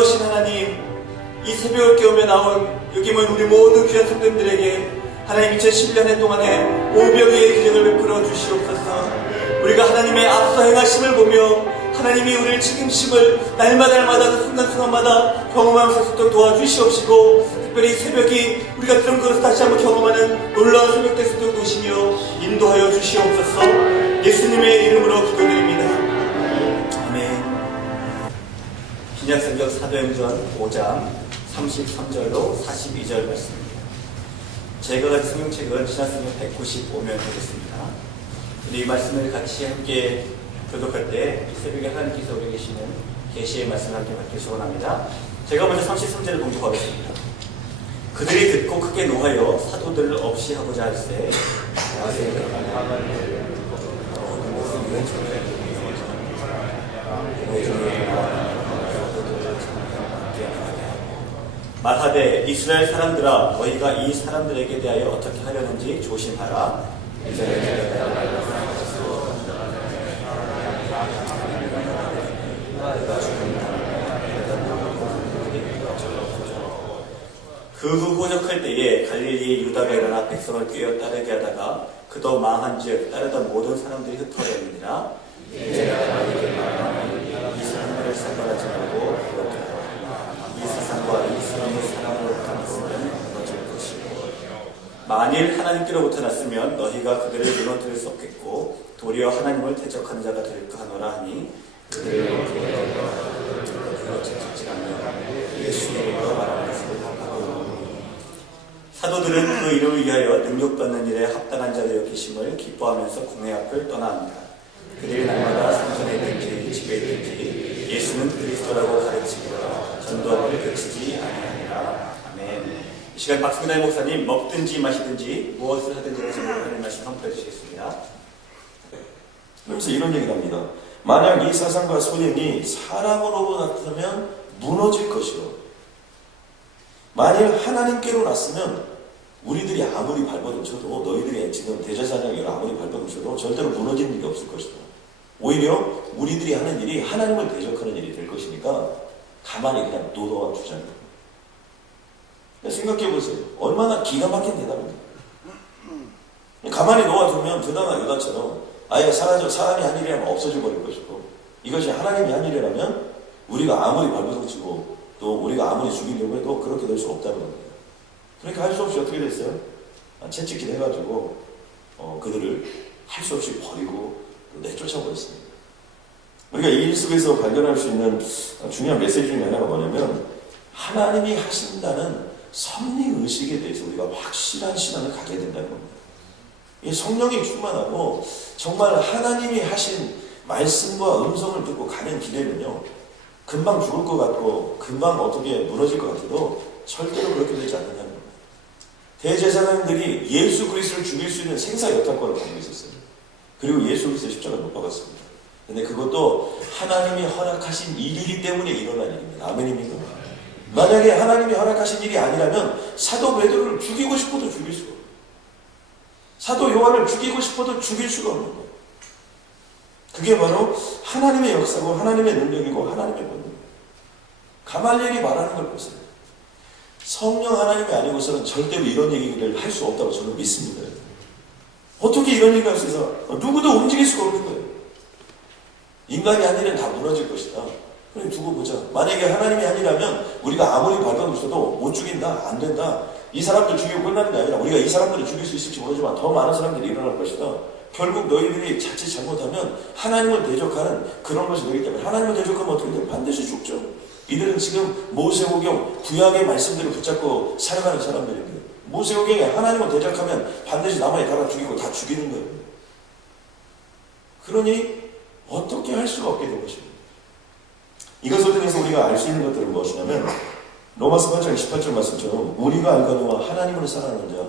전능하신 하나님, 이 새벽을 깨우며 나온 여기 모인 우리 모든 귀한 성도님들에게 하나님 2011년 동안에 오병이의 기적을 베풀어 주시옵소서. 우리가 하나님의 앞서 행하심을 보며 하나님이 우리를 책임심을 날마다 그 순간순간마다 경험하면서 수 있도록 도와주시옵시고, 특별히 새벽이 우리가 들은 것을 다시 한번 경험하는 놀라운 새벽 될 수 있도록 도시며 인도하여 주시옵소서. 예수님의 이름으로 기도드립니다. 아멘. 신약성경 사도행전 5장 33절로 42절 말씀입니다. 제가 가진 성경책은 신약성경 195면 되겠습니다. 이 말씀을 같이 함께 교독할 때 이 새벽에 하나님께서 우리 계시는 계시의 말씀을 함께 받기 소원합니다. 제가 먼저 33절을 봉독하겠습니다. 그들이 듣고 크게 노하여 사도들을 없이 하고자 할세 말하되 이스라엘 사람들아, 너희가 이 사람들에게 대하여 어떻게 하려는지 조심하라. 그 후 호적할 때에 갈릴리의 유다가 일어나 백성을 꾀어 따르게 하다가 그도 망한즉 따르던 모든 사람들이 흩어졌느니라. 이 사람들을 상관하지 말고 이 세상과 이 사람의 사랑으로부터 났으면 무너질 것이고, 만일 하나님께로부터 났으면 너희가 그들을 무너뜨릴 수 없겠고 도리어 하나님을 대적하는 자가 될까 하노라 하니, 그들을 채찍지 않는 예수의 이름으로 말하는 것을 답하고, 사도들은 그 이름을 위하여 능력받는 일에 합당한 자되어 계심을 기뻐하면서 공회 앞을 떠나합니다. 그들이 날마다 성전에 있든지 집에 있든지 예수는 그리스도라고 가르치고 전도하는 일을 그치지 아니하니라. 아멘. 이 시간 박승달 목사님, 먹든지 마시든지 무엇을 하든지 하는 말씀 선포해 주시겠습니다. 그러면서 이런 얘기를 합니다. 만약 이 사상과 소행이 사람으로 나타나면 무너질 것이요, 만일 하나님께로 났으면 우리들이 아무리 발버둥쳐도, 너희들이 지금 대제사장이 아무리 발버둥쳐도 절대로 무너지는 일이 없을 것이다. 오히려 우리들이 하는 일이 하나님을 대적하는 일이 될 것이니까 가만히 그냥 놓아 두자는 겁니다. 생각해 보세요. 얼마나 기가 막힌 대답입니다. 가만히 놓아두면 드다나 유다처럼 아예 사라져, 사람이 한 일이라면 없어져 버릴 것이고, 이것이 하나님이 한 일이라면 우리가 아무리 발버둥치고 또 우리가 아무리 죽이려고 해도 그렇게 될 수 없다는 겁니다. 그러니까 할 수 없이 어떻게 됐어요? 채찍질 해가지고 그들을 할 수 없이 버리고 내쫓아버렸습니다. 우리가 이 일 속에서 발견할 수 있는 중요한 메시지 중에 하나가 뭐냐면, 하나님이 하신다는 섭리의식에 대해서 우리가 확실한 신앙을 가져야 된다는 겁니다. 이 성령이 충만하고 정말 하나님이 하신 말씀과 음성을 듣고 가는 길에는요, 금방 죽을 것 같고 금방 어떻게 무너질 것 같아도 절대로 그렇게 되지 않는다는 겁니다. 대제사장들이 예수 그리스도를 죽일 수 있는 생사 여탈권을 가지고 있었어요. 그리고 예수 그리스도의 십자가를 못 박았습니다. 근데 그것도 하나님이 허락하신 일이기 때문에 일어난 일입니다. 아멘입니까? 만약에 하나님이 허락하신 일이 아니라면 사도 베드로를 죽이고 싶어도 죽일 수가 없어요. 사도 요한을 죽이고 싶어도 죽일 수가 없는 거예요. 그게 바로 하나님의 역사고 하나님의 능력이고 하나님의 권능이에요. 가말리엘이 말하는 걸 보세요. 성령 하나님이 아니고서는 절대로 이런 얘기를 할 수 없다고 저는 믿습니다. 어떻게 이런 얘기를 할 수 있어? 누구도 움직일 수가 없는 거예요. 인간이 한 일은 다 무너질 것이다. 그럼 두고 보자. 만약에 하나님이 아니라면 우리가 아무리 발버둥쳐도 못 죽인다, 안 된다, 이 사람들 죽이고 끝나는 게 아니라 우리가 이 사람들을 죽일 수 있을지 모르지만 더 많은 사람들이 일어날 것이다. 결국 너희들이 자칫 잘못하면 하나님을 대적하는 그런 것이 되기 때문에, 하나님을 대적하면 어떻게 돼요? 반드시 죽죠. 이들은 지금 모세오경 구약의 말씀들을 붙잡고 살아가는 사람들인데, 모세오경에 하나님을 대적하면 반드시 남아에 달아 죽이고 다 죽이는 거예요. 그러니 어떻게 할 수가 없게 된 것입니다. 이것을 통해서 우리가 알 수 있는 것들은 무엇이냐면, 로마서 8장 18절 말씀처럼 우리가 알거니와 하나님을 사랑하는 자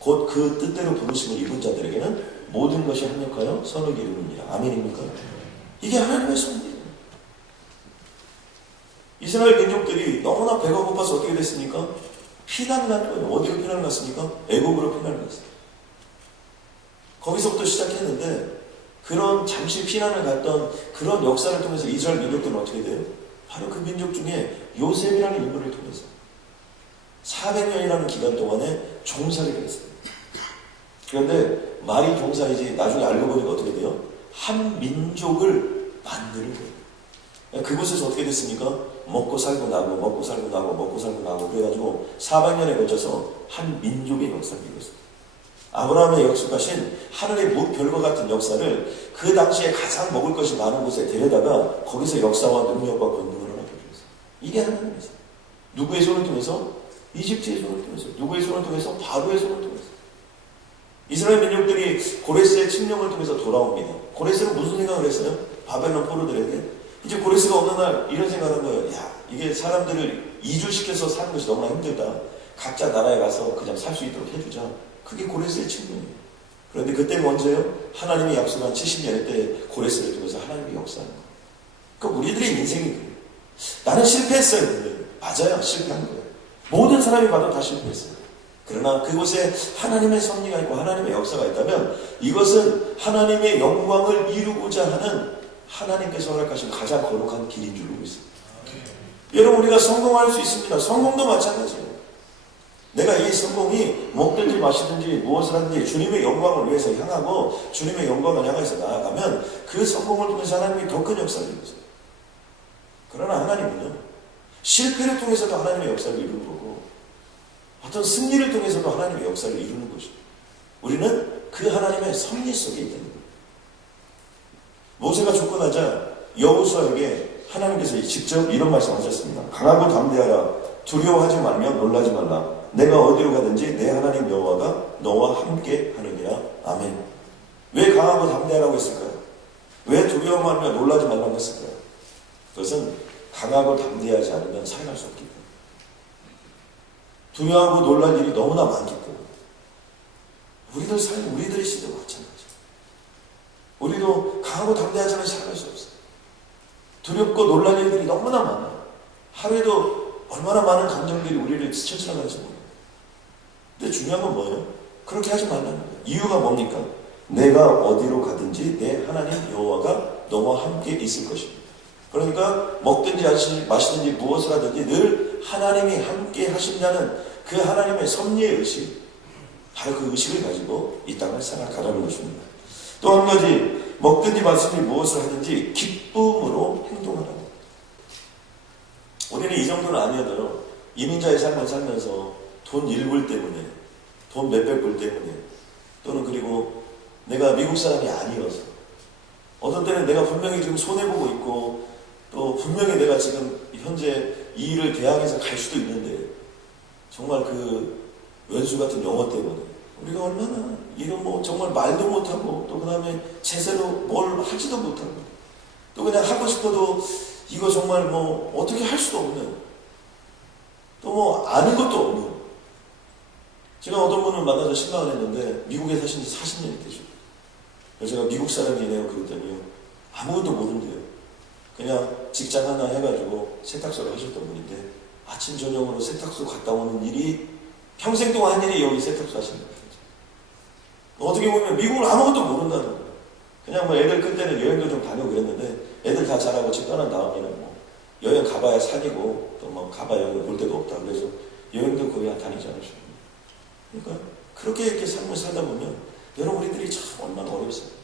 곧 그 뜻대로 부르심을 입은 자들에게는 모든 것이 합력하여 선을 이루느니라. 아멘입니까? 이게 하나님의 섭리예요. 이스라엘 민족들이 너무나 배가 고파서 어떻게 됐습니까? 피난을 간 거예요. 어디로 피난을 갔습니까? 애국으로 피난을 갔어요. 거기서부터 시작했는데, 그런 잠시 피난을 갔던 그런 역사를 통해서 이스라엘 민족들은 어떻게 돼요? 바로 그 민족 중에 요셉이라는 인물을 통해서 400년이라는 기간 동안에 종살이를 했어요. 그런데 말이 종살이지 나중에 알고 보니까 어떻게 돼요? 한 민족을 만드는 거예요. 그곳에서 어떻게 됐습니까? 먹고 살고 나고 먹고 살고 나고 먹고 살고 나고 그래가지고 400년에 걸쳐서 한 민족의 역사를 이뤘어요. 아브라함의 약속하신 하늘의 무별과 같은 역사를 그 당시에 가장 먹을 것이 많은 곳에 데려다가 거기서 역사와 능력과 권능을 하나 보여줬어요. 이게 하나님의 사. 누구의 손을 통해서? 이집트의 손을 통해서. 누구의 손을 통해서? 바로의 손을 통해서. 이스라엘 민족들이 고레스의 침략을 통해서 돌아옵니다. 고레스는 무슨 생각을 했어요? 바벨론 포로들에게. 이제 고레스가 어느 날 이런 생각을 한 거예요. 야, 이게 사람들을 이주시켜서 사는 것이 너무나 힘들다. 각자 나라에 가서 그냥 살 수 있도록 해주자. 그게 고레스의 측면이에요. 그런데 그때 먼저요, 하나님이 약속한 70년 때 고레스를 통해서 하나님이 역사하는 거예요. 그러니까 우리들의 인생이 그래요. 나는 실패했어요. 맞아요. 실패한 거예요. 모든 사람이 봐도 다 실패했어요. 그러나 그곳에 하나님의 섭리가 있고 하나님의 역사가 있다면 이것은 하나님의 영광을 이루고자 하는 하나님께서 허락하신 가장 거룩한 길인 줄 알고 있어요. 여러분, 우리가 성공할 수 있습니다. 성공도 마찬가지예요. 내가 이 성공이 먹든지 마시든지 무엇을 하든지 주님의 영광을 위해서 향하고 주님의 영광을 향해서 나아가면 그 성공을 통해서 하나님이 더 큰 역사를 이루세요. 그러나 하나님은요, 실패를 통해서도 하나님의 역사를 이루는 거고 어떤 승리를 통해서도 하나님의 역사를 이루는 것입니다. 우리는 그 하나님의 섭리 속에 있다는 거예요. 모세가 죽고 나자 여호수아에게 하나님께서 직접 이런 말씀하셨습니다. 강하고 담대하라. 두려워하지 말며 놀라지 말라. 내가 어디로 가든지 내 하나님 여호와가 너와 함께 하느니라. 아멘. 왜 강하고 담대하라고 했을까요? 왜 두려워하며 놀라지 말라고 했을까요? 그것은 강하고 담대하지 않으면 살아갈 수 없기 때문에. 두려워하고 놀랄 일이 너무나 많기 때문에. 우리들 삶, 우리들의 시대도 마찬가지예요. 우리도 강하고 담대하지 않으면 살아갈 수 없어요. 두렵고 놀랄 일들이 너무나 많아요. 하루에도 얼마나 많은 감정들이 우리를 스쳐 지나가는지 모르겠어요. 근데 중요한 건 뭐예요? 그렇게 하지 말라는 거예요. 이유가 뭡니까? 내가 어디로 가든지 내 하나님 여호와가 너와 함께 있을 것입니다. 그러니까 먹든지 마시든지 무엇을 하든지 늘 하나님이 함께 하신다는 그 하나님의 섭리의 의식, 바로 그 의식을 가지고 이 땅을 살아가라는 것입니다. 또 한 가지, 먹든지 마시든지 무엇을 하든지 기쁨으로 행동하라고. 우리는 이 정도는 아니어도요, 이민자의 삶을 살면서 돈 1불 때문에, 돈 몇백 불 때문에, 또는 그리고 내가 미국 사람이 아니어서, 어떤 때는 내가 분명히 지금 손해보고 있고, 또 분명히 내가 지금 현재 이 일을 대항해서 갈 수도 있는데, 정말 그 왼수 같은 영어 때문에, 우리가 얼마나 이런 정말 말도 못하고, 또 그 다음에 제대로 뭘 하지도 못하고, 또 그냥 하고 싶어도 이거 정말 어떻게 할 수도 없는, 또 아는 것도 없는. 제가 어떤 분을 만나서 생각을 했는데 미국에 사신 지 40년이 되죠. 그래서 제가 미국 사람이네요 그랬더니요, 아무것도 모른대요. 그냥 직장 하나 해가지고 세탁소를 하셨던 분인데 아침 저녁으로 세탁소 갔다 오는 일이 평생 동안 한 일이 여기 세탁소 하시는 거예요. 어떻게 보면 미국을 아무것도 모른다는 거예요. 그냥 애들 그때는 여행도 좀 다니고 그랬는데 애들 다 자라고 집 떠난 다음에는 여행 가봐야 산이고 또 가봐야 여기 볼 데도 없다. 그래서 여행도 거의 안 다니지 않으시고. 그러니까 그렇게 이렇게 삶을 살다 보면 여러분, 우리들이 참 얼마나 어렵습니까?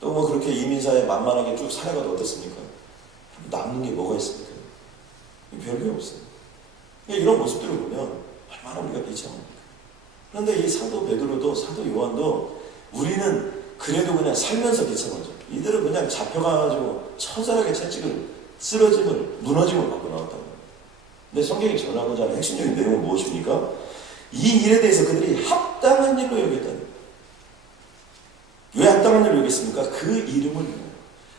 또 그렇게 이민사에 만만하게 쭉 살아가도 어떻습니까? 남는 게 뭐가 있습니까? 별게 없어요. 이런 모습들을 보면 얼마나 우리가 비참합니까? 그런데 이 사도 베드로도 사도 요한도 우리는 그래도 그냥 살면서 비참하죠. 이들은 그냥 잡혀가가지고 처절하게 채찍을, 쓰러짐을, 무너짐을 받고 나왔다고 합니다. 근데 성경이 전하고자 하는 핵심적인 내용은 무엇입니까? 이 일에 대해서 그들이 합당한 일로 여겼다는 거예요. 왜 합당한 일로 여겼습니까? 그 이름을 위하여.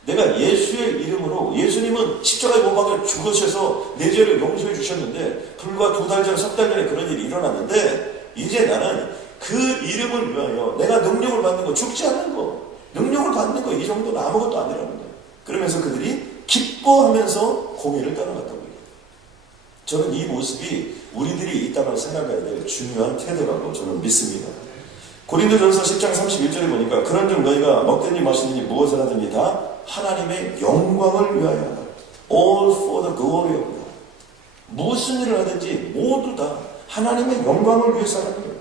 내가 예수의 이름으로, 예수님은 십자가에 못 박혀 죽으셔서 내 죄를 용서해 주셨는데 불과 2달 전, 3달 전에 그런 일이 일어났는데 이제 나는 그 이름을 위하여 내가 능력을 받는 거, 죽지 않는 거, 능력을 받는 거, 이 정도는 아무것도 아니라는 거예요. 그러면서 그들이 기뻐하면서 공의를 따라갔다고 해요. 저는 이 모습이 우리들이 이 땅을 살아가야 될 중요한 태도라고 저는 믿습니다. 고린도전서 10장 31절에 보니까 그런즉 너희가 먹든지 마시든지 무엇을 하든지 다 하나님의 영광을 위하여 하라. all for the glory of God. 무슨 일을 하든지 모두 다 하나님의 영광을 위해서 하는 거예요.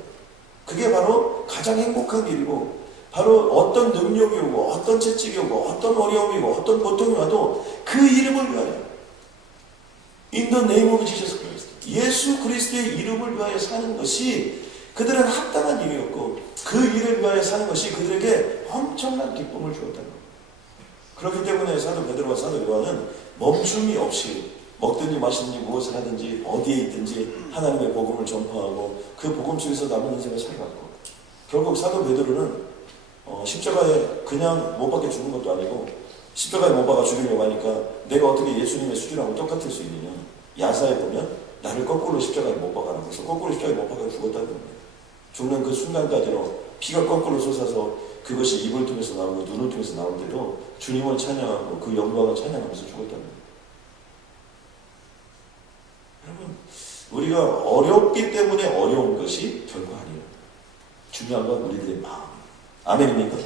그게 바로 가장 행복한 일이고, 바로 어떤 능력이 오고 어떤 채찍이 오고 어떤 어려움이 오고 어떤 고통이 와도 그 이름을 위하여, In the name of Jesus Christ, 예수 그리스도의 이름을 위하여 사는 것이 그들은 합당한 일이었고, 그 일을 위하여 사는 것이 그들에게 엄청난 기쁨을 주었다는 거예요. 그렇기 때문에 사도 베드로와 사도 요한은 멈춤이 없이 먹든지 마시든지 무엇을 하든지 어디에 있든지 하나님의 복음을 전파하고 그 복음 속에서 남은 인생을 살아갔고, 결국 사도 베드로는 십자가에 그냥 못 박혀 죽는 것도 아니고, 십자가에 못 박아 죽이려고 하니까 내가 어떻게 예수님의 수준하고 똑같을 수 있느냐, 야사에 보면 나를 거꾸로 십자가에 못 박아라, 그래서 거꾸로 십자가에 못 박아 죽었다는 거예요. 죽는 그 순간까지로 피가 거꾸로 솟아서 그것이 입을 통해서 나오고 눈을 통해서 나오는데도 주님을 찬양하고 그 영광을 찬양하면서 죽었다는 거예요. 여러분, 우리가 어렵기 때문에 어려운 것이 결코 아니에요. 중요한 건 우리들의 마음. 아멘입니까?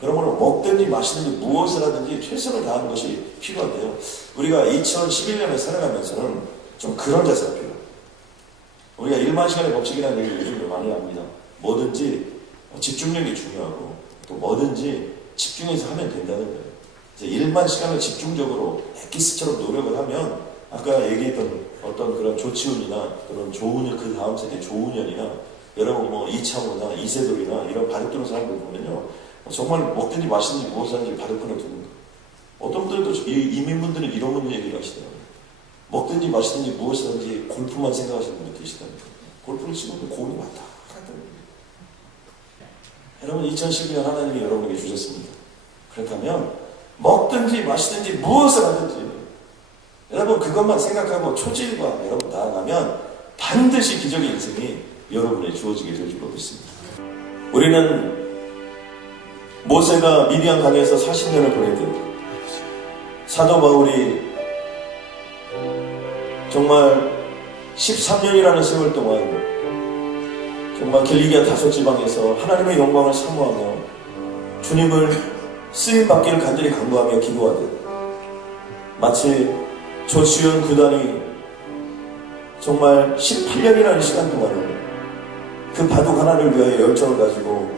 그러므로 먹든지 마시든지 무엇을 하든지 최선을 다하는 것이 필요한데요. 우리가 2011년에 살아가면서는 좀 그런 자세가 필요해요. 우리가 1만 시간의 법칙이라는 얘기를 요즘 많이 합니다. 뭐든지 집중력이 중요하고 또 뭐든지 집중해서 하면 된다는 거예요. 1만 시간을 집중적으로 엑기스처럼 노력을 하면, 아까 얘기했던 어떤 그런 조치훈이나 그런 조훈을 그 다음 세대 조훈현이나 여러분 뭐 이창호나 이세돌이나 이런 바둑두는 사람들 보면요, 정말 먹든지 마시든지 무엇을 하든지 바둑끈을 두는 거예요. 어떤 분들도 이민분들은 이런 분 얘기를 하시더라고요. 먹든지 마시든지 무엇을 하든지 골프만 생각하시는 분들 계시다니까. 골프를 치면 공이 왔다 갔다. 여러분, 2012년 하나님이 여러분에게 주셨습니다. 그렇다면 먹든지 마시든지 무엇을 하든지 여러분 그것만 생각하고 초질과 여러분 나아가면 반드시 기적의 인생이 여러분에 주어지게 될 줄 믿습니다. 우리는 모세가 미디안 강에서 40년을 보내듯 사도 바울이 정말 13년이라는 세월 동안 정말 길리기아 다섯 지방에서 하나님의 영광을 사모하며 주님을 쓰임받기를 간절히 간구하며 기도하듯, 마치 조시온 구단이 정말 18년이라는 시간 동안을 그 바둑 하나를 위하여 열정을 가지고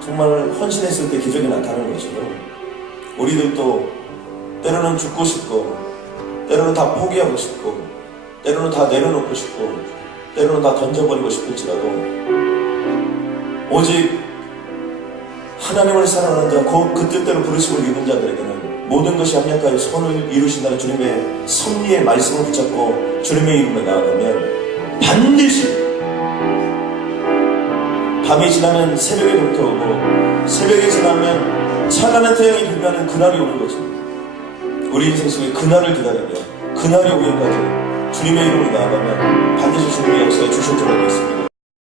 정말 헌신했을 때 기적이 나타나는 것처럼, 우리들도 때로는 죽고 싶고, 때로는 다 포기하고 싶고, 때로는 다 내려놓고 싶고, 때로는 다 던져버리고 싶을지라도 오직 하나님을 사랑하는 자, 그 뜻대로 부르심을 입은 자들에게는 모든 것이 합력하여 선을 이루신다는 주님의 섭리의 말씀을 붙잡고 주님의 이름에 나아가면 반드시 밤이 지나면 새벽에 동터오고, 새벽이 지나면 찬란한 태양이 빛나는 그날이 오는 거죠. 우리 인생 속에 그날을 기다리며 그날이 오기까지 주님의 이름으로 나아가면 반드시 주님의 역사에 주실 줄 알고 있습니다.